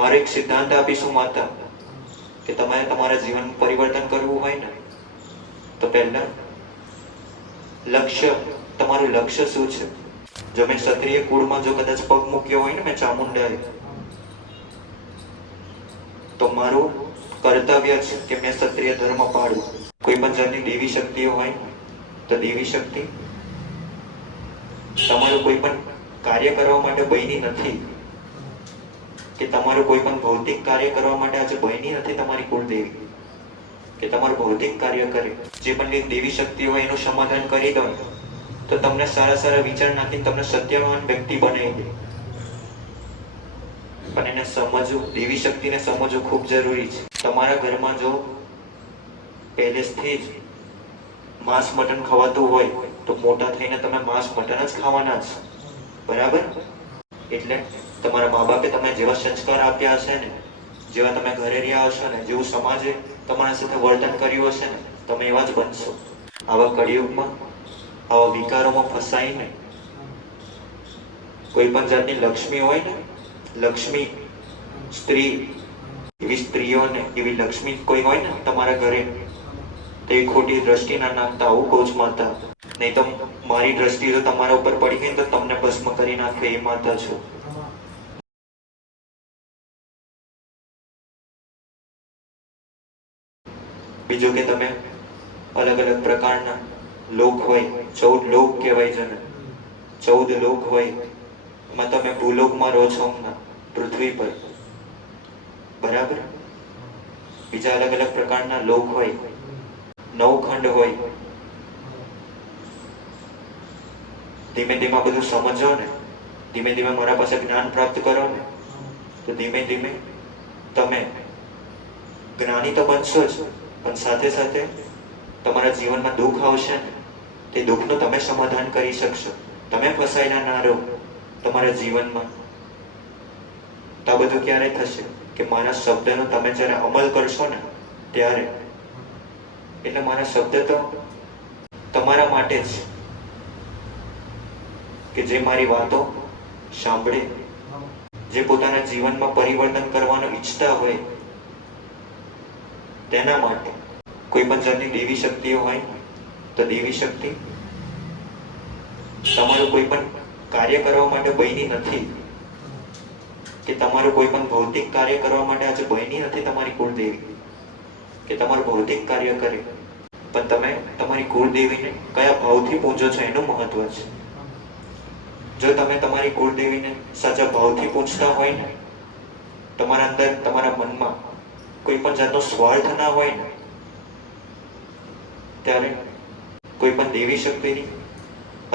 મારો એક સિદ્ધાંત આપીશું માતા કે તમારે તમારા જીવનમાં પરિવર્તન કરવું હોય ને તો પહેલા લક્ષ્ય, તમારું લક્ષ્ય શું છે? જો મેં ક્ષત્રિય કુળમાં જો કદાચ પગ મૂક્યો હોય ને, મેં ચામુંડાએ, તો મારું કર્તવ્ય છે કે મેં ક્ષત્રિય ધર્મ પાડું. કોઈ પણ જાતની દેવી શક્તિઓ હોય તો દેવી શક્તિ તમારું કોઈ પણ કાર્ય કરવા માટે બની નથી, કે તમારું કોઈ પણ ભૌતિક કાર્ય કરવા માટે આજે બની નથી તમારી કુળદેવી, કે તમારું ભૌતિક કાર્ય કરે. જે પણ દેવી શક્તિ હોય એનું સમાધાન કરી દો તો તમને સારા સારા વિચાર નાખીને તમને સત્યવાન વ્યક્તિ બનાવી દે. પણ એને સમજવું, દેવી શક્તિને સમજવું ખૂબ જરૂરી છે. તમારા ઘરમાં જો પહેલેથી જ માંસ મટન ખવાતું હોય તો મોટા થઈને તમે માંસ મટન જ ખાવાના છો, બરાબર? એટલે તમારા મા બાપે તમે જેવા સંસ્કાર આપ્યા હશે ને, જેવા તમે ઘરે રહ્યા હશો ને, જેવું સમાજે તમારા સાથે વર્તન કર્યું હશે ને, તમે એવા જ બનશો. આવા કળિયુગમાં, આવા વિકારોમાં ફસાઈને કોઈ પણ જાતની લક્ષ્મી હોય ને, લક્ષ્મી સ્ત્રી, એવી સ્ત્રીઓને, એવી લક્ષ્મી કોઈ હોય ને તમારા ઘરે, તો એ ખોટી દ્રષ્ટિ ના નાખતા. આવું કહું છું માતા. નહીં તો મારી દ્રષ્ટિ જો તમારા ઉપર પડી ગઈ તો તમને ભસ્મ કરી નાખે એ માતા છો. બીજું કે તમે અલગ અલગ પ્રકારના લોક હોય, 14 લોક કહેવાય છે ને, 14 લોક હોય, એમાં તમે ભૂલોકમાં રહો છો હમણાં પૃથ્વી પર, બરાબર? બીજા અલગ અલગ પ્રકારના લોક હોય, 9 ખંડ હોય. ધીમે ધીમે બધું સમજો ને, ધીમે ધીમે મારા પાસે જ્ઞાન પ્રાપ્ત કરો ને, તો ધીમે ધીમે તમે જ્ઞાની તો બનશો જ, પણ સાથે સાથે તમારા જીવનમાં દુઃખ આવશે ને, તે દુઃખનું તમે સમાધાન કરી શકશો. તમે ફસાયેલા ના રહો તમારા જીવનમાં. તો આ બધું ક્યારે થશે? કે મારા શબ્દનો તમે જ્યારે અમલ કરશો ને ત્યારે. એટલે મારા શબ્દ તો તમારા માટે જ, કે જે મારી વાતો સાંભળે, જે પોતાના જીવનમાં પરિવર્તન કરવાનું ઈચ્છતા હોય તેના માટે. કોઈ પણ જાતની દેવી શક્તિઓ હોય તો દેવી શક્તિ તમારું કોઈ પણ કાર્ય કરવા માટે બની નથી, કે તમારું કોઈ પણ ભૌતિક કાર્ય કરવા માટે આજે બની નથી તમારી કુળદેવી, કે તમારું ભૌતિક કાર્ય કરે. પણ તમે તમારી કુળદેવીને કયા ભાવથી પૂજો છો એનું મહત્વ છે. જો તમે તમારી કુળદેવીને સાચા ભાવથી પૂછતા હોય ને, તમારા અંદર, તમારા મનમાં કોઈ પણ જાતનો સ્વાર્થ ના હોય ને, ત્યારે કોઈ પણ દેવી શક્તિની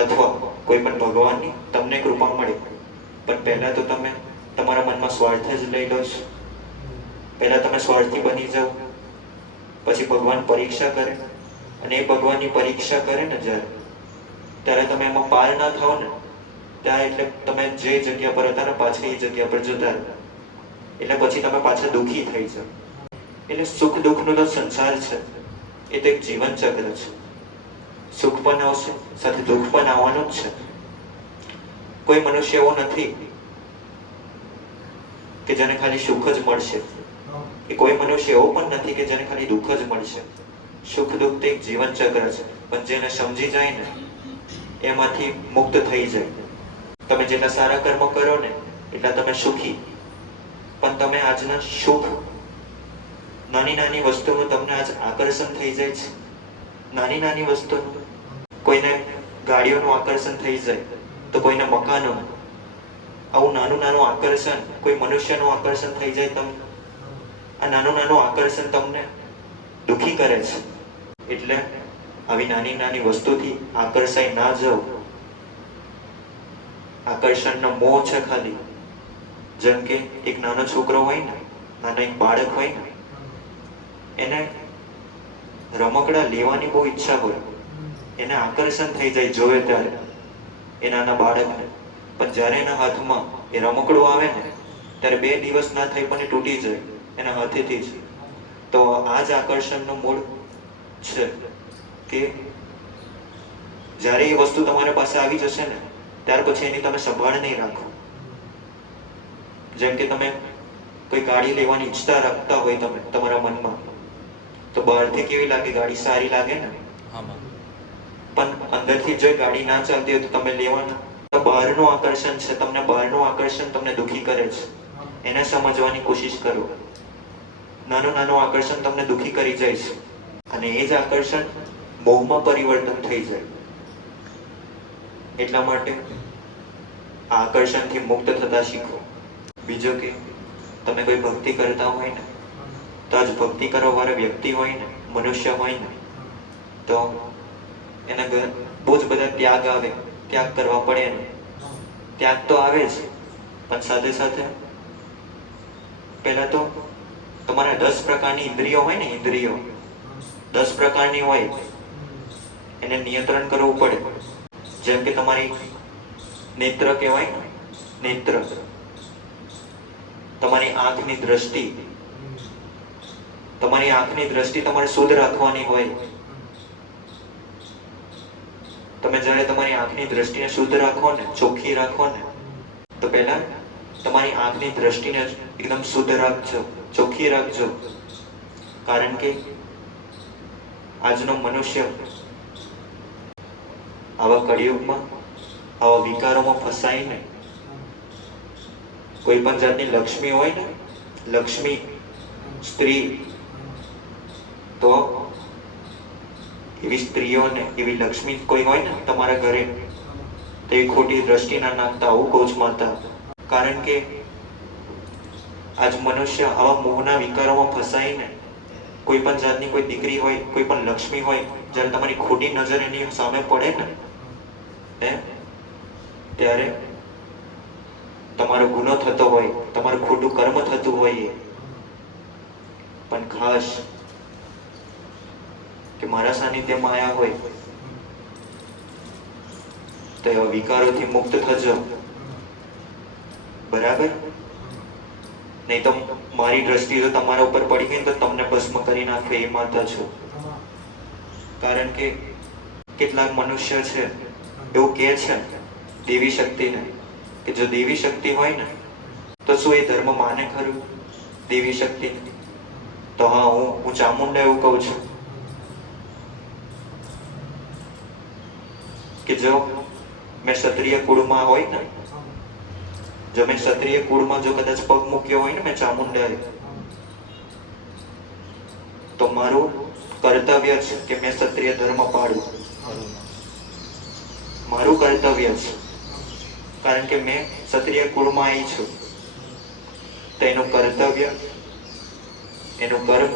અથવા કોઈ પણ ભગવાનની તમને કૃપા મળે. પણ પહેલા તો તમે તમારા મનમાં સ્વાર્થ જ લઈ લો છો. પહેલા તમે સ્વાર્થી બની જાઓ, પછી ભગવાન પરીક્ષા કરે, અને એ ભગવાનની પરીક્ષા કરે ને ત્યારે તમે એમાં પાર ના થાઓ ને, ત્યાં એટલે તમે જે જગ્યા પર હતા ને પાછા એ જગ્યા પર જતા રહો. એટલે પછી તમે પાછા દુઃખી થઈ જાઓ. એટલે સુખ દુઃખનો તો સંસાર છે, એ તો એક જીવન ચક્ર છે. સુખ પણ આવશે, સાથે દુઃખ પણ આવવાનું જ છે. કોઈ મનુષ્ય એવો નથી કે જેને ખાલી સુખ જ મળશે, કે કોઈ મનુષ્ય એવો પણ નથી કે જેને ખાલી દુઃખ જ મળશે. સુખ દુઃખ તો એક જીવન ચક્ર છે, પણ જેને સમજી જાય ને એમાંથી મુક્ત થઈ જાય. તમે જેટલા સારા કર્મ કરો ને એટલા તમે સુખી. પણ તમે આજના સુખ, નાની નાની વસ્તુનું તમને આજ આકર્ષણ થઈ જાય છે. નાની નાની વસ્તુનું, કોઈને ગાડીઓનું આકર્ષણ થઈ જાય તો કોઈને મકાનોનું. આવું નાનું નાનું આકર્ષણ, કોઈ મનુષ્યનું આકર્ષણ થઈ જાય તમને, આ નાનું નાનું આકર્ષણ તમને દુઃખી કરે છે. એટલે આવી નાની નાની વસ્તુથી આકર્ષાઈ ના જાઓ. આકર્ષણનો મોહ છે ખાલી. જેમ કે એક નાનો છોકરો હોય ને, નાનો એક બાળક હોય ને, એને રમકડા લેવાની બહુ ઈચ્છા હોય, એને આકર્ષણ થઈ જાય જોવે ત્યારે એ નાના બાળકને. પણ જ્યારે એના હાથમાં એ રમકડું આવે ને ત્યારે 2 દિવસ ના થઈ પણ એ તૂટી જાય એના હાથેથી જ. તો આ જ આકર્ષણનું મૂળ છે, કે જ્યારે એ વસ્તુ તમારી પાસે આવી જશે ને ત્યાર પછી એની તમે સંભાળ નહીં રાખો. જેમ કે તમે કોઈ ગાડી લેવાની ઈચ્છા રાખતા હોય તમે તમારા મનમાં, તો બહારથી કેવી લાગે? ગાડી સારી લાગે ને? પણ અંદરથી જો ગાડી ના ચાલતી હોય તો તમે લેવાના? તો બહારનું આકર્ષણ છે, બહારનું આકર્ષણ તમને દુખી કરે છે. એને સમજવાની કોશિશ કરો. નાનું આકર્ષણ તમને દુખી કરી જાય છે, અને એ જ આકર્ષણ મોહમાં પરિવર્તન થઈ જાય. એટલા માટે આ આકર્ષણથી મુક્ત થતા શીખો. બીજું કે તમે કોઈ ભક્તિ કરતા હોય ને, તો આજ ભક્તિ કરવા વાળા વ્યક્તિ હોય ને, મનુષ્ય હોય ને, તો એના બહુ જ બધા ત્યાગ આવે, ત્યાગ કરવા પડે ને. ત્યાગ તો આવે જ, પણ સાથે સાથે પહેલા તો તમારા 10 પ્રકારની ઇન્દ્રિયો હોય ને, ઇન્દ્રિયો 10 પ્રકારની હોય, એને નિયંત્રણ કરવું પડે. જેમ કે તમારી નેત્ર કહેવાય ને, નેત્ર, તમારી આંખની દ્રષ્ટિ, તમારે શુદ્ધ રાખવાની હોય. તમે જ્યારે તમારી આંખની દ્રષ્ટિને શુદ્ધ રાખો ને, ચોખ્ખી રાખો ને, તો પહેલા તમારી આંખની દ્રષ્ટિને એકદમ શુદ્ધ રાખજો, ચોખ્ખી રાખજો. કારણ કે આજનો મનુષ્ય આવા કળિયુગમાં આવા વિકારોમાં ફસાઈને કોઈ પણ જાતની લક્ષ્મી હોય ને, લક્ષ્મી સ્ત્રી, તો એવી સ્ત્રીઓને, એવી લક્ષ્મી કોઈ હોય ને તમારા ઘરે, તો એ ખોટી દ્રષ્ટિ ના નાખતા. આવું કહું છું માતા. કારણ કે આજ મનુષ્ય આવા મોહના વિકારોમાં ફસાઈને કોઈ પણ જાતની કોઈ દીકરી હોય, કોઈ પણ લક્ષ્મી હોય, જ્યારે તમારી ખોટી નજર એની સામે પડે ને, ત્યારે તમારો ગુનો થતો હોય, તમારું ખોટું કર્મ થતું હોય. પણ ખાસ કે મારા સાનિધ્યમાં આવ્યા હોય તો એવા વિકારોથી મુક્ત થજો. બરાબર? નહીં તો મારી દ્રષ્ટિ જો તમારા ઉપર પડી ગઈ તો તમને ભસ્મ કરી નાખે એ માતા છું. કારણ કે કેટલાક મનુષ્ય છે એવું કહે છે દેવી શક્તિને, કે જો દેવી શક્તિ હોય ને તો શું એ ધર્મ માને ખરું? દેવી શક્તિ તો હા, હું ચામુંડા એવું કહું છું કે જો મેં ક્ષત્રિય કુળમાં હોય ને, જો મેં ક્ષત્રિય કુળમાં જો કદાચ પગ મૂક્યો હોય ને, મેં ચામુંડાએ, તો મારું કર્તવ્ય છે કે મેં ક્ષત્રિય ધર્મ પાડું. મારું કર્તવ્ય છે, કારણ કે મેં ક્ષત્રિય કુળમાં આવી છું. તો એનું કર્તવ્ય, એનું કર્મ,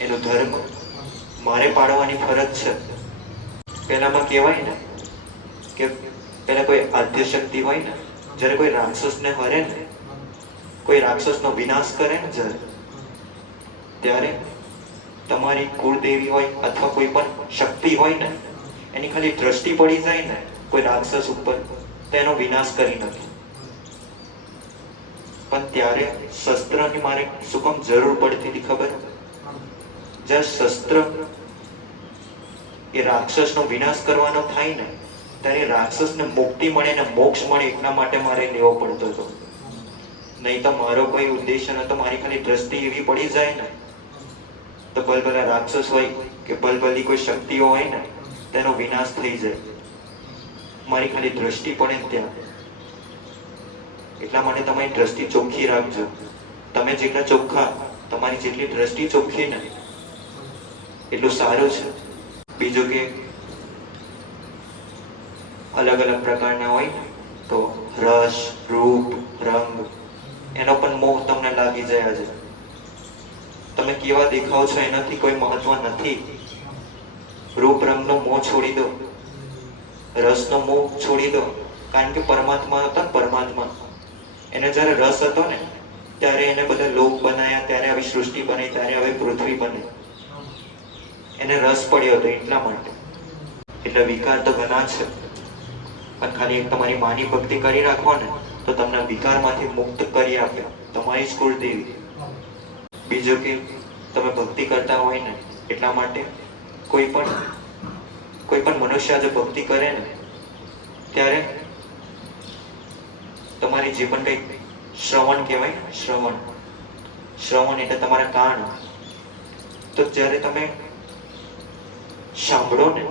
એનું ધર્મ મારે પાડવાની ફરજ છે. પહેલામાં કહેવાય ને કે પહેલા કોઈ આદ્ય શક્તિ હોય ને, જ્યારે કોઈ રાક્ષસને હરે ને, કોઈ રાક્ષસનો વિનાશ કરે ને, ત્યારે તમારી કુળદેવી હોય અથવા કોઈ પણ શક્તિ હોય ને, એની ખાલી દ્રષ્ટિ પડી જાય ને કોઈ રાક્ષસ ઉપર, તો એનો વિનાશ કરી નાખે. પણ ત્યારે શસ્ત્રની મારે શું કામ જરૂર પડતી હતી ખબર? જ્યારે શસ્ત્ર એ રાક્ષસનો વિનાશ કરવાનો થાય ને, ત્યારે રાક્ષસને મુક્તિ મળે ને મોક્ષ મળે, એટલા માટે મારે લેવો પડતો હતો. નહીં તો મારો કોઈ ઉદ્દેશ્ય નતો. મારી ખાલી દ્રષ્ટિ એવી પડી જાય ને તો ભલભલા રાક્ષસ હોય કે ભલભલી કોઈ શક્તિઓ હોય ને, તેનો વિનાશ થઈ જાય. મારી ખાલી દ્રષ્ટિ પડે ને ત્યાં. એટલા માટે તમારી દ્રષ્ટિ ચોખ્ખી રાખજો. તમે જેટલા ચોખ્ખા, તમારી જેટલી દ્રષ્ટિ ચોખ્ખી ને, એટલું સારું છે. બીજું કે અલગ અલગ પ્રકારના હોય ને, તો રસ, રૂપ, રંગ, એનો પણ મોહ તમને લાગી જાય છે. તમે કેવા દેખાવ છો એનાથી કોઈ મહત્વ નથી. રૂપ રંગનો મોહ છોડી દો, રસનો મોહ છોડી દો. કારણ કે પરમાત્મા હતા, પરમાત્મા, એને જ્યારે રસ હતો ને, ત્યારે એને બધા લોક બનાવ્યા, ત્યારે આવી સૃષ્ટિ બની, ત્યારે આવી પૃથ્વી બની. એને રસ પડ્યો હતો એટલા માટે. એટલે વિકાર તો ઘણા છે, પણ ખાલી એક તમારી માની ભક્તિ કરી રાખો ને, તો તમને વિકારમાંથી મુક્ત કરી આપે તમારી જ કુળદેવી. બીજું કે તમે ભક્તિ કરતા હોય ને, એટલા માટે કોઈ પણ મનુષ્ય જો ભક્તિ કરે ને, ત્યારે તમારી જે પણ કંઈક શ્રવણ કહેવાય ને, શ્રવણ. શ્રવણ એટલે તમારા કાન. તો જ્યારે તમે સાંભળો ને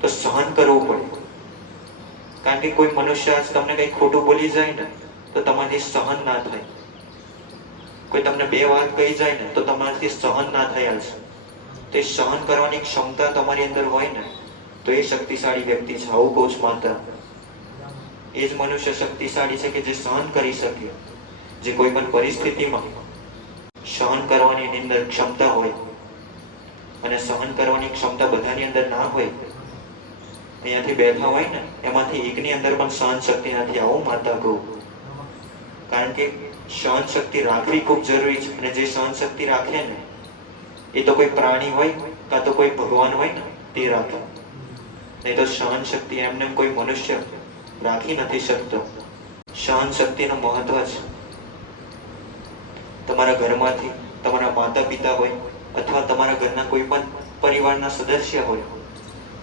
તો સહન કરવું પડે. કારણ કે કોઈ મનુષ્ય આજ તમને કઈ ખોટું બોલી જાય ને તો તમારાથી સહન ના થાય. કોઈ તમને બે વાત કહી જાય ને તો તમારાથી સહન ના થાય. આજ તો એ સહન કરવાની ક્ષમતા તમારી અંદર હોય ને તો એ શક્તિશાળી વ્યક્તિ છે. આવું કહું છું માતા. એ જ મનુષ્ય શક્તિશાળી છે કે જે સહન કરી શકે, જે કોઈ પણ પરિસ્થિતિમાં સહન કરવાની એની અંદર ક્ષમતા હોય. અને સહન કરવાની ક્ષમતા બધાની અંદર ના હોય. અહીંયાથી બેઠા હોય ને એમાંથી એકની અંદર પણ સહન શક્તિ નથી. આવું માતા કહું. કારણ કે સહન શક્તિ રાખવી ખૂબ જરૂરી છે. અને જે સહન શક્તિ રાખે ને એ તો કોઈ પ્રાણી હોય કાં તો કોઈ ભગવાન હોય ને તે રાખે. નહીં તો સહન શક્તિ એમને કોઈ મનુષ્ય રાખી નથી શકતો. સહન શક્તિનું મહત્વ છે. તમારા ઘરમાંથી તમારા માતા પિતા હોય અથવા તમારા ઘરના કોઈ પણ પરિવારના સદસ્ય હોય,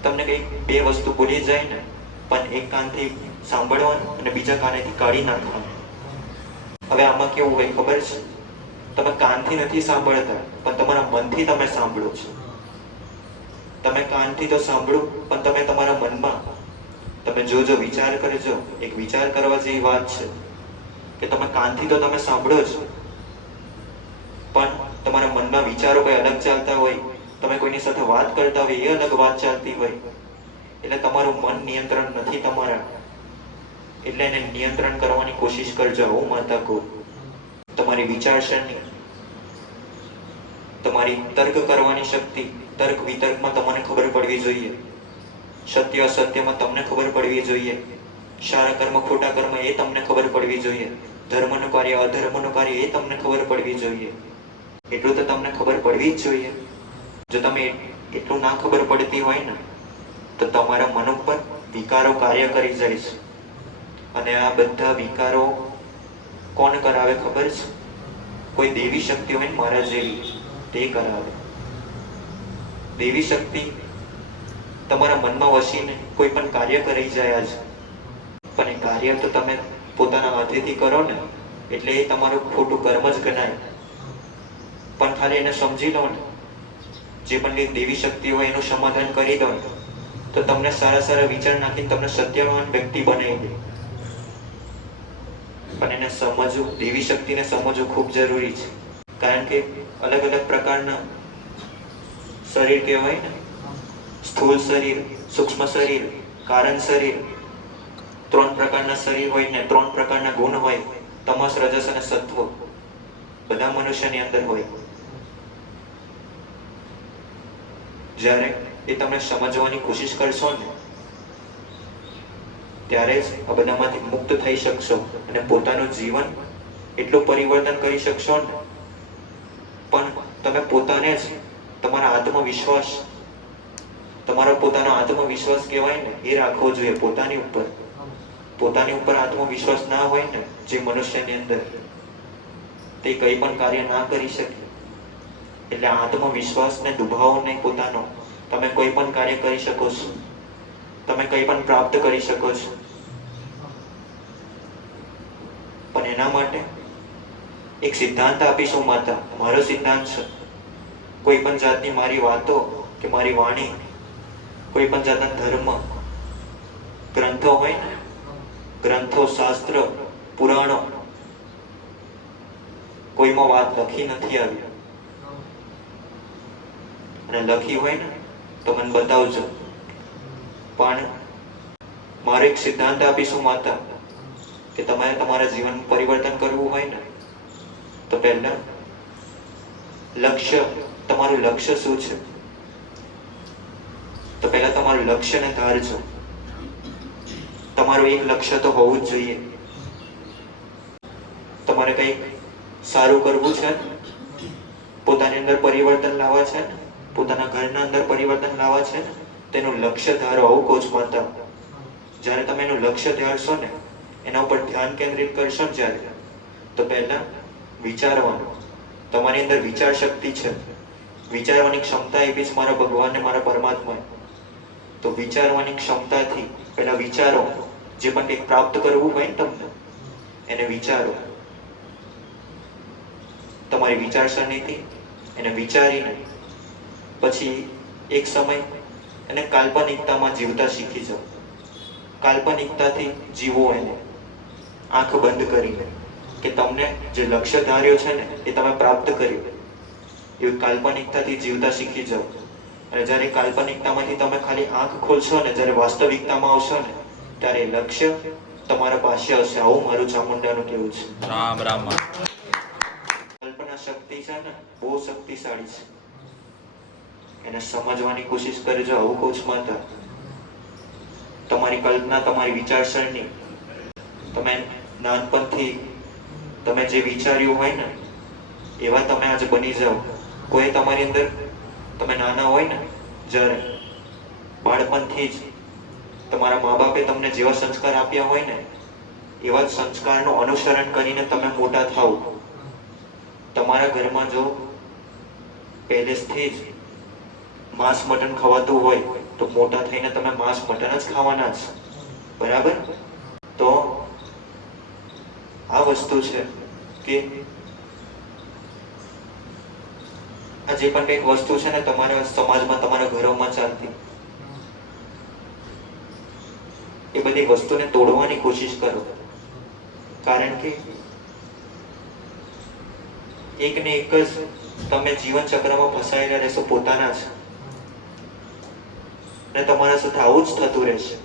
તમને કંઈક બે વસ્તુ બોલી જાય ને પણ એક કાનથી સાંભળવાનું અને બીજા કાનેથી કાઢી નાખવાનું. હવે આમાં કેવું હોય ખબર છે? તમે કાનથી નથી સાંભળતા પણ તમારા મનથી તમે સાંભળો છો. તમે કાનથી તો સાંભળો પણ તમે તમારા મનમાં તમે જોજો, વિચાર કરજો. એક વિચાર કરવા જેવી વાત છે કે તમે કાનથી તો તમે સાંભળો છો પણ તમારા મનમાં વિચારો કઈ અલગ ચાલતા હોય. તમે કોઈની સાથે વાત કરતા હોય એ અલગ વાત ચાલતી હોય. એટલે તમારું મન નિયંત્રણ નથી તમારા. એટલે એને નિયંત્રણ કરવાની કોશિશ કરજો. હું માતા કહું. તમારી વિચારસરણી, તમારી તર્ક કરવાની શક્તિ, તર્ક વિતર્કમાં તમને ખબર પડવી જોઈએ. સત્ય અસત્યમાં તમને ખબર પડવી જોઈએ. સારા કર્મ ખોટા કર્મ એ તમને ખબર પડવી જોઈએ. ધર્મનું કાર્ય અધર્મનું કાર્ય એ તમને ખબર પડવી જોઈએ. એટલું તો તમને ખબર પડવી જ જોઈએ. જો તમે એટલું ના ખબર પડતી હોય ને તો તમારા મન ઉપર વિકારો કાર્ય કરી જાય છે. અને આ બધા વિકારો કોણ કરાવે ખબર છે? કોઈ દેવી શક્તિ હોય ને મારા જેવી તે કરાવે. દેવી શક્તિ તમારા મનમાં વસીને કોઈ પણ કાર્ય કરી જાય છે. પણ એ કાર્ય તો તમે પોતાના હાથેથી કરો ને એટલે એ તમારું ખોટું કર્મ જ ગણાય. પણ ખાલી એને સમજી લો ને, જે પણ દેવી શક્તિ હોય એનું સમાધાન કરી દો ને તો તમને સારા સારા વિચાર નાખીને તમને સત્યવાન વ્યક્તિ બનાવી દે. પણ એને સમજવું, દેવી શક્તિને સમજવું ખૂબ જરૂરી છે. કારણ કે અલગ અલગ પ્રકારના શરીર કહેવાય ને, સ્થૂળ શરીર, સૂક્ષ્મ શરીર, કારણ શરીર. 3 પ્રકારના શરીર હોય ને 3 પ્રકારના ગુણ હોય. તમસ, રજસ અને સત્વ બધા મનુષ્યની અંદર હોય. જ્યારે એ તમે સમજવાની કોશિશ કરશો ને ત્યારે જ આ બધામાંથી મુક્ત થઈ શકશો અને પોતાનું જીવન એટલું પરિવર્તન કરી શકશો ને. પણ તમે પોતાને જ તમારા આત્મવિશ્વાસ, તમારો પોતાનો આત્મવિશ્વાસ કહેવાય ને એ રાખવો જોઈએ પોતાની ઉપર. પોતાની ઉપર આત્મવિશ્વાસ ના હોય ને જે મનુષ્યની અંદર, તે કંઈ પણ કાર્ય ના કરી શકે. એટલે આત્મવિશ્વાસને દુભાવો નહીં પોતાનો. તમે કોઈ પણ કાર્ય કરી શકો છો. તમે કંઈ પણ પ્રાપ્ત કરી શકો છો. પણ એના માટે એક સિદ્ધાંત આપીશું માતા. મારો સિદ્ધાંત છે. કોઈ પણ જાતની મારી વાતો કે મારી વાણી, કોઈ પણ જાતના ધર્મ ગ્રંથો હોય ને, ગ્રંથો, શાસ્ત્ર, પુરાણો, કોઈમાં વાત લખી નથી આવી. અને લખી હોય ને તો મને બતાવજો. પણ મારો એક સિદ્ધાંત આપીશું માતા કે તમારે તમારા જીવન પરિવર્તન કરવું હોય ને તો પહેલા લક્ષ્ય, તમારું લક્ષ્ય શું છે? તો પહેલા તમારું લક્ષ્યને ધારજો. તમારું એક લક્ષ્ય તો હોવું જ જોઈએ. તમારે કંઈક સારું કરવું છે, પોતાની અંદર પરિવર્તન લાવવા છે, પોતાના ઘરના અંદર પરિવર્તન લાવવા છે, તેનું લક્ષ્ય ધારો. આવું કહું છું માતા. જ્યારે તમે એનું લક્ષ્ય ધારશો ને, એના ઉપર ધ્યાન કેન્દ્રિત કરશો ને જ્યારે, તો પહેલા વિચારવાનું. તમારી અંદર વિચાર શક્તિ છે. વિચારવાની ક્ષમતા એ બી મારા ભગવાનને, મારા પરમાત્મા. તો વિચારવાની ક્ષમતાથી પહેલા વિચારો. જે પણ કંઈક પ્રાપ્ત કરવું હોય ને તમને, એને વિચારો. તમારી વિચારસરણીથી એને વિચારીને પછી એક સમય એને કાલ્પનિકતામાં જીવતા શીખી જાઓ. કાલ્પનિકતાથી જીવો એને આંખ બંધ કરીને, કે તમને જે લક્ષ્ય ધાર્યો છે ને એ તમે પ્રાપ્ત કર્યું. એવી કાલ્પનિકતાથી જીવતા શીખી જાઓ. અને જ્યારે કાલ્પનિકતામાંથી તમે ખાલી આંખ ખોલશો ને, જ્યારે વાસ્તવિકતામાં આવશો ને, ત્યારે એ લક્ષ્ય તમારા પાસે હશે. આવું મારું ચામુંડાનું કેવું છે. રામ રામ. કલ્પના શક્તિ છે ને બહુ શક્તિશાળી છે. એને સમજવાની કોશિશ કરજો. આવું કહું છું માતા. તમારી કલ્પના, તમારી વિચારસરણી, તમે નાનપણથી તમે જે વિચાર્યું હોય ને એવા તમે આજે બની જાઓ. કોઈ તમારી અંદર, તમે નાના હોય ને જ્યારે બાળપણથી જ તમારા મા બાપે તમને જેવા સંસ્કાર આપ્યા હોય ને એવા જ સંસ્કારનું અનુસરણ કરીને તમે મોટા થાઓ. તમારા ઘરમાં જો પહેલેથી જ માંસ મટન ખવાતું હોય તો મોટા થઈને તમે માંસ મટન જ ખાવાના જ. બરાબર? તો આ વસ્તુ છે કે આ જે પણ કંઈક વસ્તુ છે ને તમારા સમાજમાં, તમારા ઘરોમાં ચાલતી, એ બધી વસ્તુને તોડવાની કોશિશ કરો. કારણ કે એક ને એક જ તમે જીવન ચક્રમાં ફસાયેલા રહેશો પોતાના જ, અને તમારા સાથે આવું જ થતું રહેશે.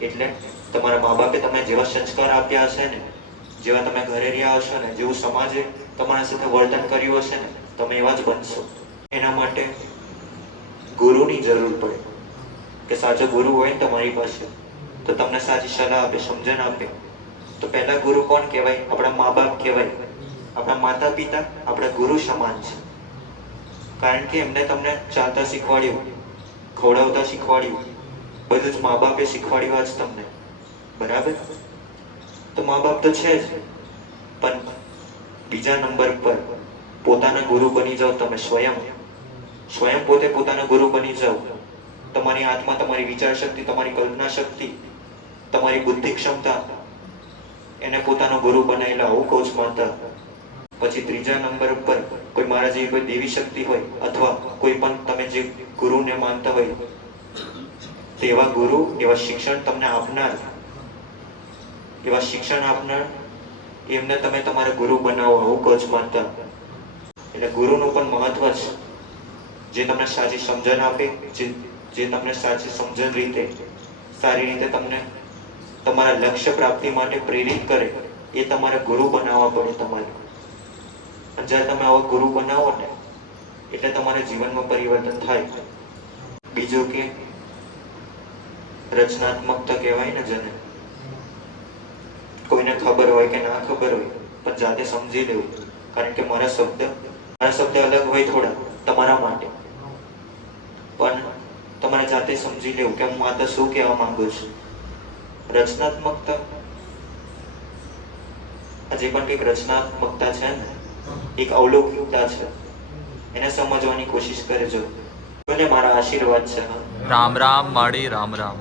એટલે તમારા મા બાપે તમને જેવા સંસ્કાર આપ્યા હશે ને, જેવા તમે ઘરે રહ્યા હશો ને, જેવું સમાજે તમારા સાથે વર્તન કર્યું હશે ને, તમે એવા જ બનશો. એના માટે ગુરુની જરૂર પડે. કે સાચો ગુરુ હોય ને તમારી પાસે તો તમને સાચી સલાહ આપે, સમજણ આપે. તો પહેલા ગુરુ કોણ કહેવાય? આપણા મા બાપ કહેવાય. આપણા માતા પિતા આપણા ગુરુ સમાન છે. કારણ કે એમને તમને ચાલતા શીખવાડ્યું, ખવડાવતા શીખવાડ્યું, બધું જ મા બાપે શીખવાડ્યું જ તમને. બરાબર? તો મા બાપ તો છે જ, પણ બીજા નંબર પર પોતાના ગુરુ બની જાઓ તમે. સ્વયં પોતે પોતાના ગુરુ બની જાઓ. તમારી આત્મા, તમારી વિચાર શક્તિ, તમારી કલ્પના શક્તિ, તમારી બુદ્ધિ ક્ષમતા, એને પોતાનો ગુરુ બનાવેલા. આવું કહું છું માતા. પછી ત્રીજા નંબર પર કોઈ મારા જેવી કોઈ દેવી શક્તિ હોય, અથવા કોઈ પણ તમે જે ગુરુને માનતા હોય તેવા ગુરુ, એવા શિક્ષણ તમને આપનાર, એવા શિક્ષણ આપનાર, એમને તમે તમારા ગુરુ બનાવો. આવું કહું છું માતા. એટલે ગુરુનું પણ મહત્વ છે. જે તમને સાચી સમજણ આપે, જે તમને સાચી સમજણ રીતે, સારી રીતે તમને તમારા લક્ષ્ય પ્રાપ્તિ માટે પ્રેરિત કરે, એ તમારે ગુરુ બનાવવા પડે તમારે. અને જ્યારે તમે આવા ગુરુ બનાવો ને એટલે તમારા જીવનમાં પરિવર્તન થાય. બીજું કે રચનાત્મકતા કહેવાય ને જેને, કોઈને ખબર હોય કે ના ખબર હોય પણ જાતે સમજી લેવું. કારણ કે મારા શબ્દ અલગ હોય થોડા તમારા માટે, પણ તમારે જાતે સમજી લેવું કે હું માતા શું કહેવા માંગુ છું. રચનાત્મકતા, જે પણ કંઈક રચનાત્મકતા છે ને, એક અવલૌકિકતા છે. એને સમજવાની કોશિશ કરજો. મને મારા આશીર્વાદ છે. રામ રામ માળી. રામ રામ.